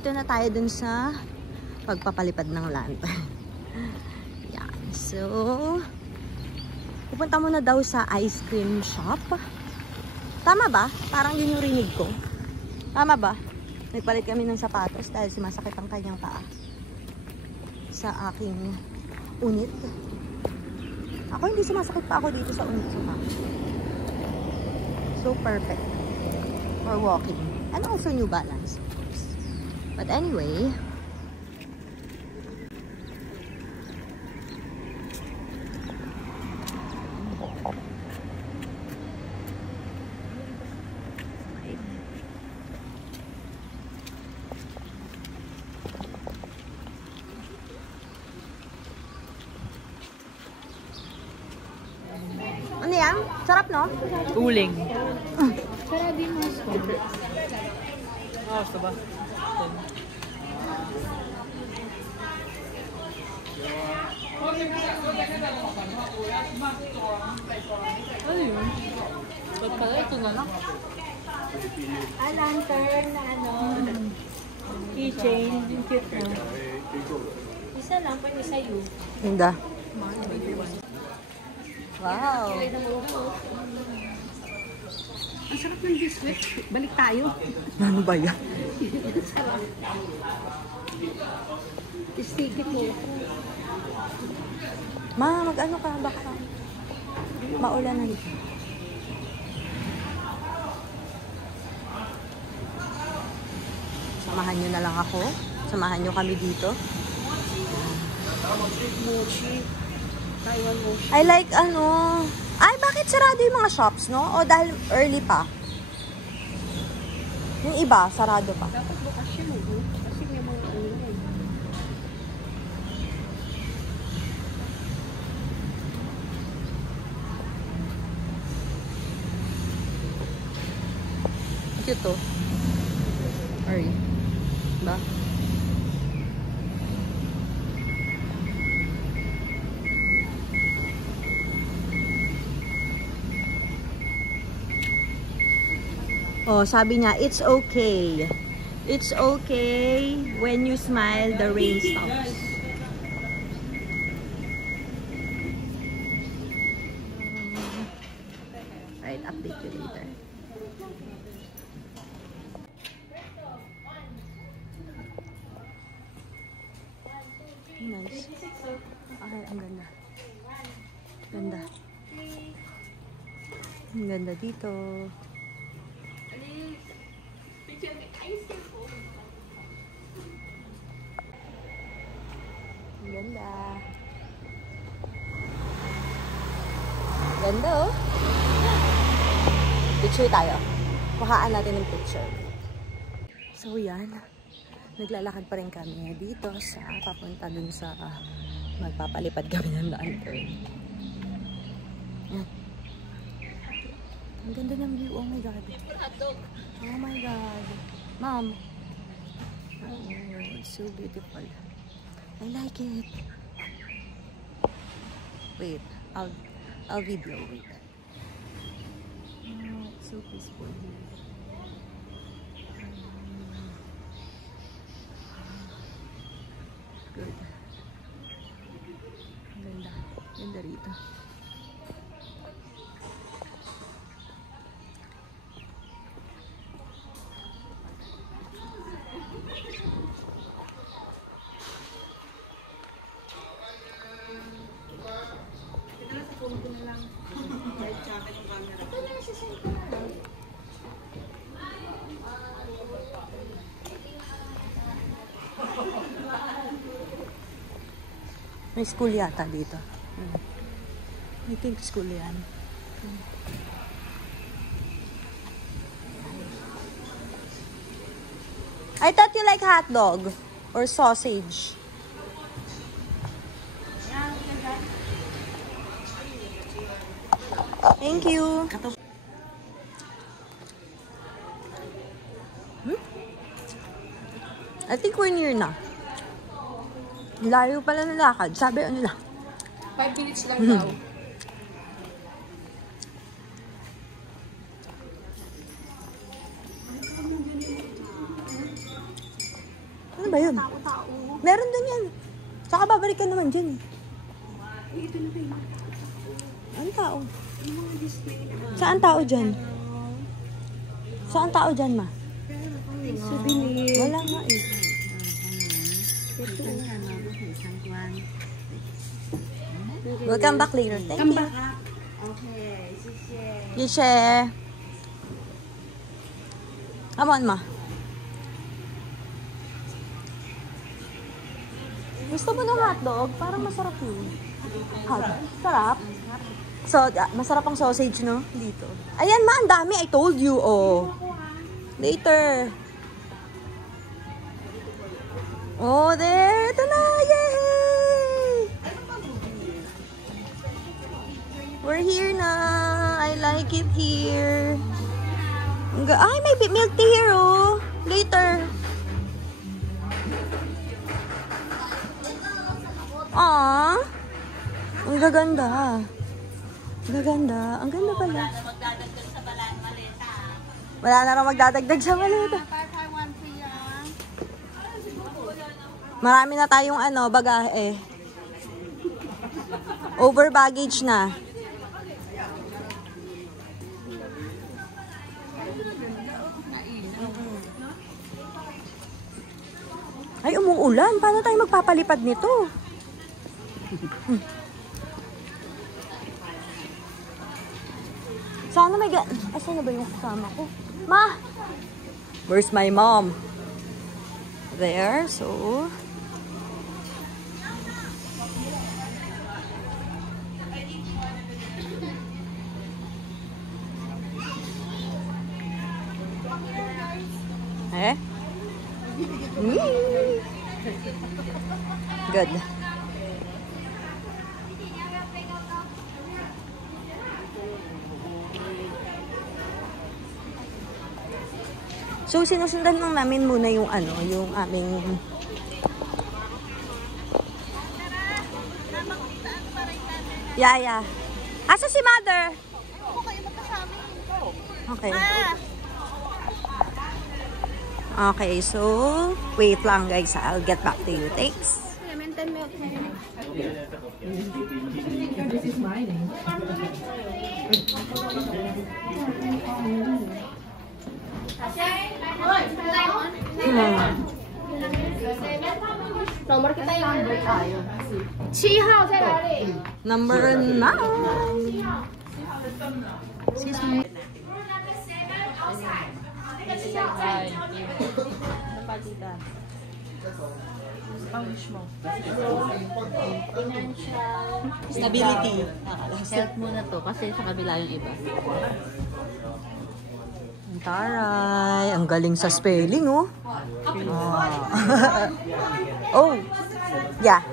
nandito na tayo dun sa pagpapalipad ng lantern. Yan. So, pupunta muna daw sa ice cream shop. Tama ba? Parang yun yung rinig ko. Tama ba? Nagpalit kami ng sapatos dahil sumasakit ang kanyang paa sa aking unit. Ako hindi sumasakit pa ako dito sa unit ko. So perfect for walking. And also New Balance, of course. But anyway, ano yan? Sarap, no? Uling. Sarado yung mas ko. Ah, basta ba? Ano yun? Ba't pala ito na lang? Lantern na ano. Keychain. Yung cute na. Isa lang, pwede sa'yo. Hinda. Wow. Ang sarap ng biscuit. Balik tayo. Ano ba yan? Sarap. Sticky po. Ma, mag-ano ka? Baka maulanan. Samahan nyo na lang ako. Samahan nyo kami dito. Mochi. Taiwan mochi. I like ano... Ay, bakit sarado yung mga shops, no? O dahil early pa? Yung iba, sarado pa. Dapat bukas yun, no? Kasi may mga ano yun. Cute to. Early. Ba? Oh, sabi niya, it's okay. It's okay when you smile, the rain stops. Right, update you later. Nice. Okay, ang ganda. Ganda. Ang ganda dito. Ganda. Ganda, oh. Picture tayo. Kuhaan natin ng picture. So, yan. Naglalakad pa rin kami dito sa papunta dun sa magpapalipad kami ng lantern. Yan. Ang ganda ng view. Oh my God. Oh my God. Mom. Oh, it's so beautiful. I like it. Wait, I'll video. Wait. Oh, it's so peaceful here. Good. Ganda. Ganda rito. May school yata dito. I think school yan. I thought you like hot dog or sausage. Thank you. I think we're near na. Layo pala ng lakad. Sabi ano lang. 5 minutes lang daw. ba yun? Meron dun yan. Saka babalik ka naman dyan. Ito na kayo. Ang tao? Yung mga display na. Saan tao dyan? Saan tao dyan, ma? Souvenir. Wala nga eh. Welcome back later. Thank you. Okay, sisye. You share. Come on, ma. Gusto mo ng hotdog? Parang masarap yun. Sarap? So, masarap ang sausage, no? Dito. Ayan, ma, ang dami. I told you, oh. Later. Oh, there. Ito na. Yay! We're here na. I like it here. Ay, may milk tea here, oh. Later. Aww. Ang gaganda. Gaganda. Ang ganda pala. Wala na raw magdadagdag sa maleta. Marami na tayong bagahe. Over baggage na. Ay, umuulan. Paano tayo magpapalipad nito? Sana may asan na ba yung kasama ko? Ma! Where's my mom? There, so... Eh? Good. So, sinusundan lang namin muna yung yung aming... Yeah. Asa si mother? Okay. Okay, so, wait lang guys. I'll get back to you. Thanks. This is mine. Nomor kita yung number tayo. 7号在哪里? Number 9. Stability. Health muna to kasi sa kabila yung iba. Taray, ang galing sa spelling, oh. Oh, yeah.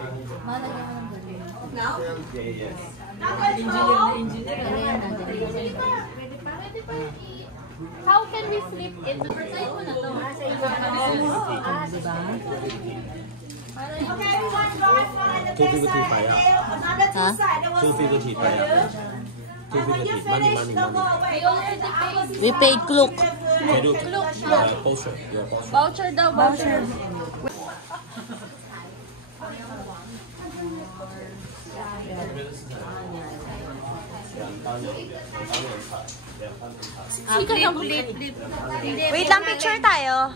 How can we flip it? Side mo na to. Two people to buy up. Two people to buy up. Two people to money. We already paid. We paid Klook. Okay, look. Voucher. Your voucher. Voucher daw, voucher. Flip. Wait lang, picture tayo.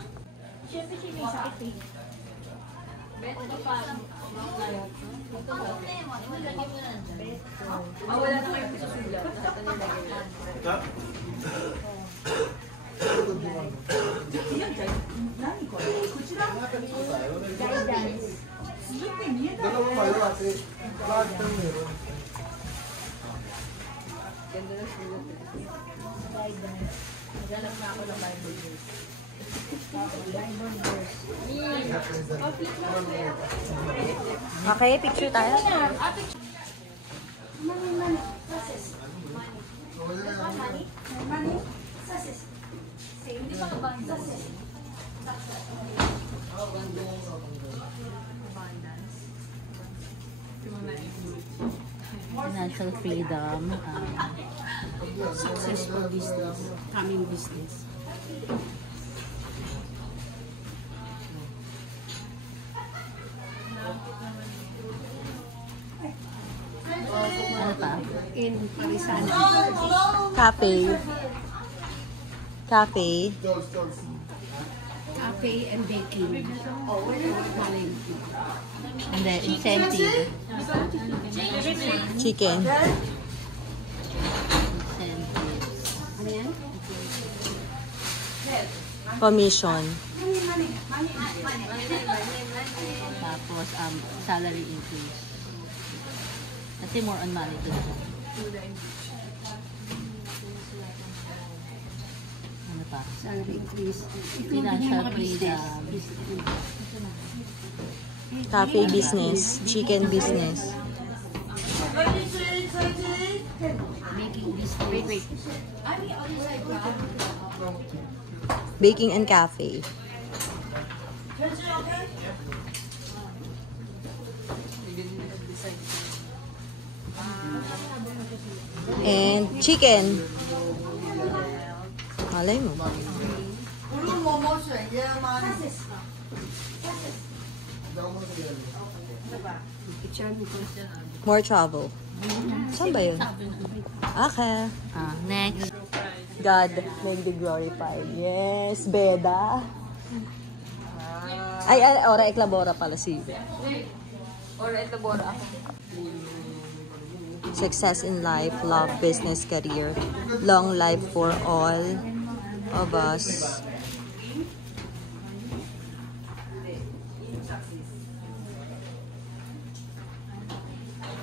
Wala na kayo susulat. Naghanap na ako ng Bible verse. Okay, picture tayo. Financial freedom, successful business, coming business. in Parisan. Cafe. Cafe. Cafe and baking. Valentine. And then incentive. Chicken. Ano yan? Commission. Tapos salary increase. Kasi more on money to them. Ano pa? Salary increase. Financial freedom. Cafe business. Chicken business. Making business. Wait. Baking and cafe. And chicken. Malay mo. More travel. Saan ba yun? Okay. Next. God, may be glorified. Yes, Beda. Ay, ora eklabora pala si. Or ito bora ako. Success in life, love, business, career. Long life for all of us.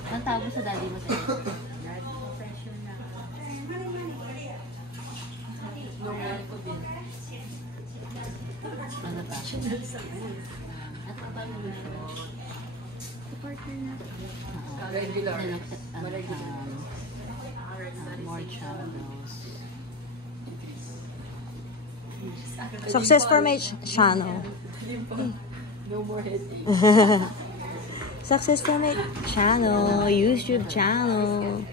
Ang tawag mo sa daddy mo sa'yo? Ano pa? Regular. More travels. Success for my channel. No more headache. Success for my channel. YouTube channel.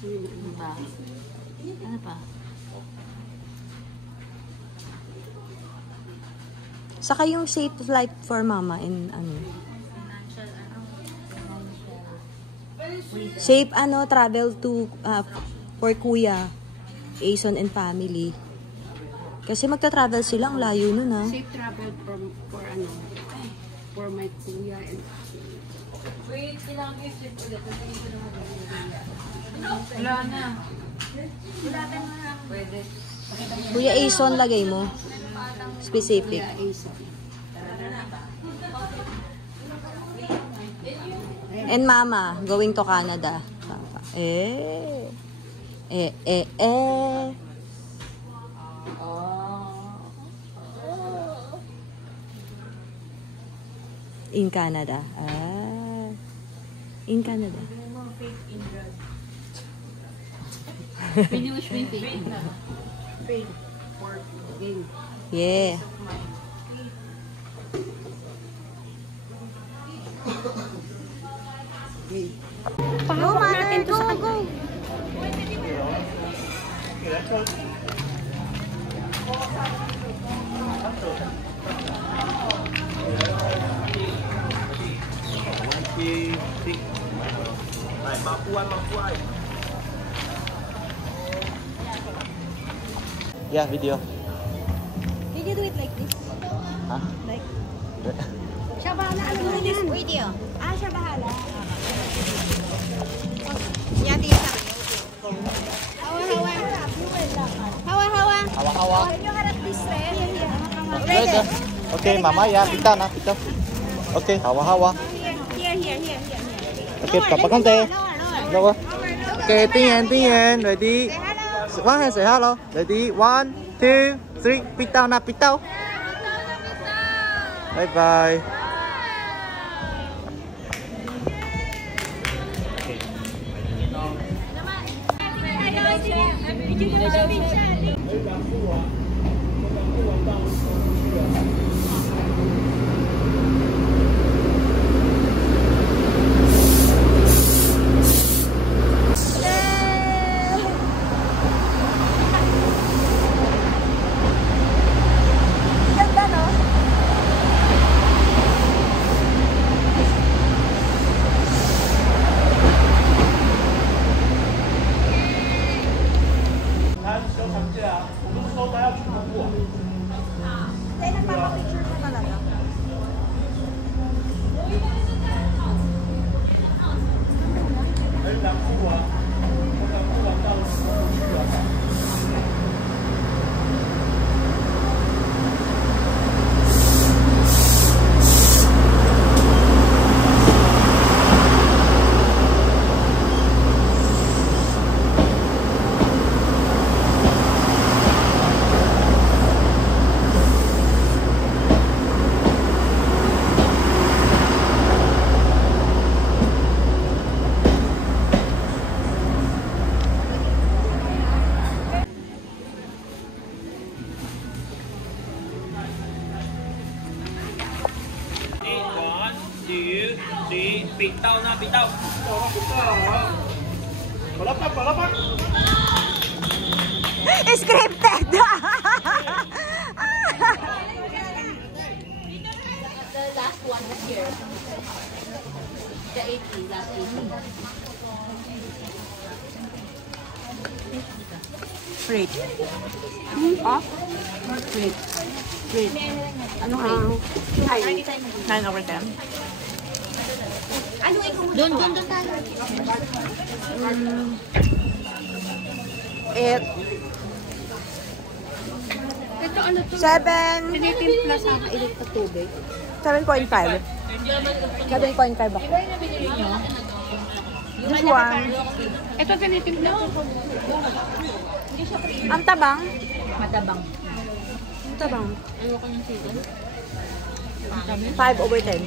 Ano pa? Ano pa? Saka yung safe flight for mama in ano. Safe travel to for kuya, Ason and family. Kasi magta-travel sila, ang layo nun Safe travel for my kuya and Wait, kailangan yung slip ulit. Wala na. Wala na. Pwede. Kuya Ason, lagay mo. Specific. And mama, going to Canada. In Canada. In Canada. Pinush mo yung faith. faith for gain. Yeah. Pahawak natin to sa kanya. Yeah, video. Can you do it like this? Huh? Like, Siya bahala. do this video. Siya bahala. Yeah, this is Hawa. Hawa. Hawa-hawa. Yung harap this red. Okay, okay, mama ya, pita na, pita. Okay, hawa-hawa. Here. Okay, kapagante. Lower. Okay, tingin, ready. One hand say hello. Ready, 1, 2, 3. Pitaw na, pitaw. Bye-bye. 2, 3, bitaw na, bitaw. Scripted! The last one is here. The 80, last 80. Rate. Off? Rate. Rate. Ano rate? 9 over 10. Doon tayo. 8. Ito ano to? 7. Tinitimpla sa init na tubig. 7.5. 7.5 ako. This one. Ito tinitimpla. Ang tabang. Matabang. Ang tabang. Ayoko ng season. 5 over 10.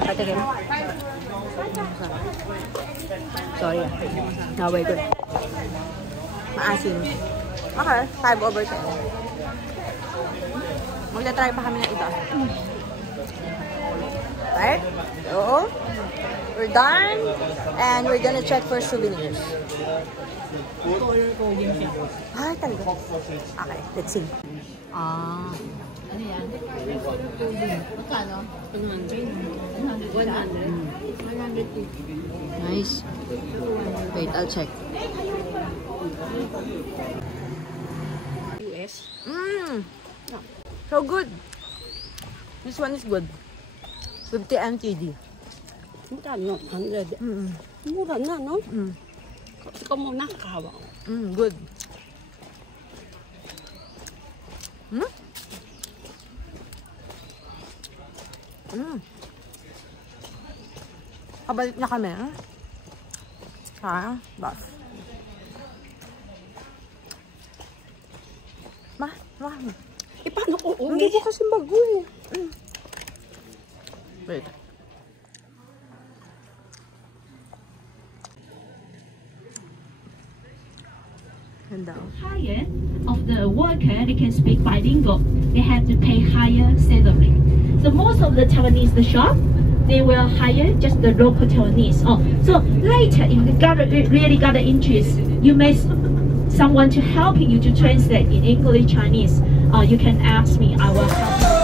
Patikim. Sorry ah. Naway ko. Maasim. Okay, 5 over 10. Magta-try pa kami ng iba. Right? Oo. We're done. And we're gonna check for souvenirs. Ay, talaga. Okay, let's see. Ah. Ano yan? Magkano? 100. 150. Nice. Wait, I'll check. US. So good. This one is good. 50 NTD. Magkano? 100. Mura na, no? Ikaw mo nakakawa. Good. Kabalik na kami. Bus. Ma. Eh, paano ko Hindi uwi? ko kasi bago eh. Wait. Ganda. Higher of the worker, they can speak bilingual. They have to pay higher salary. So most of the Taiwanese, the shop, they will hire just the local Taiwanese. Oh, so later, if you really got an interest, you may someone to help you to translate in English, Chinese. You can ask me. I will help you.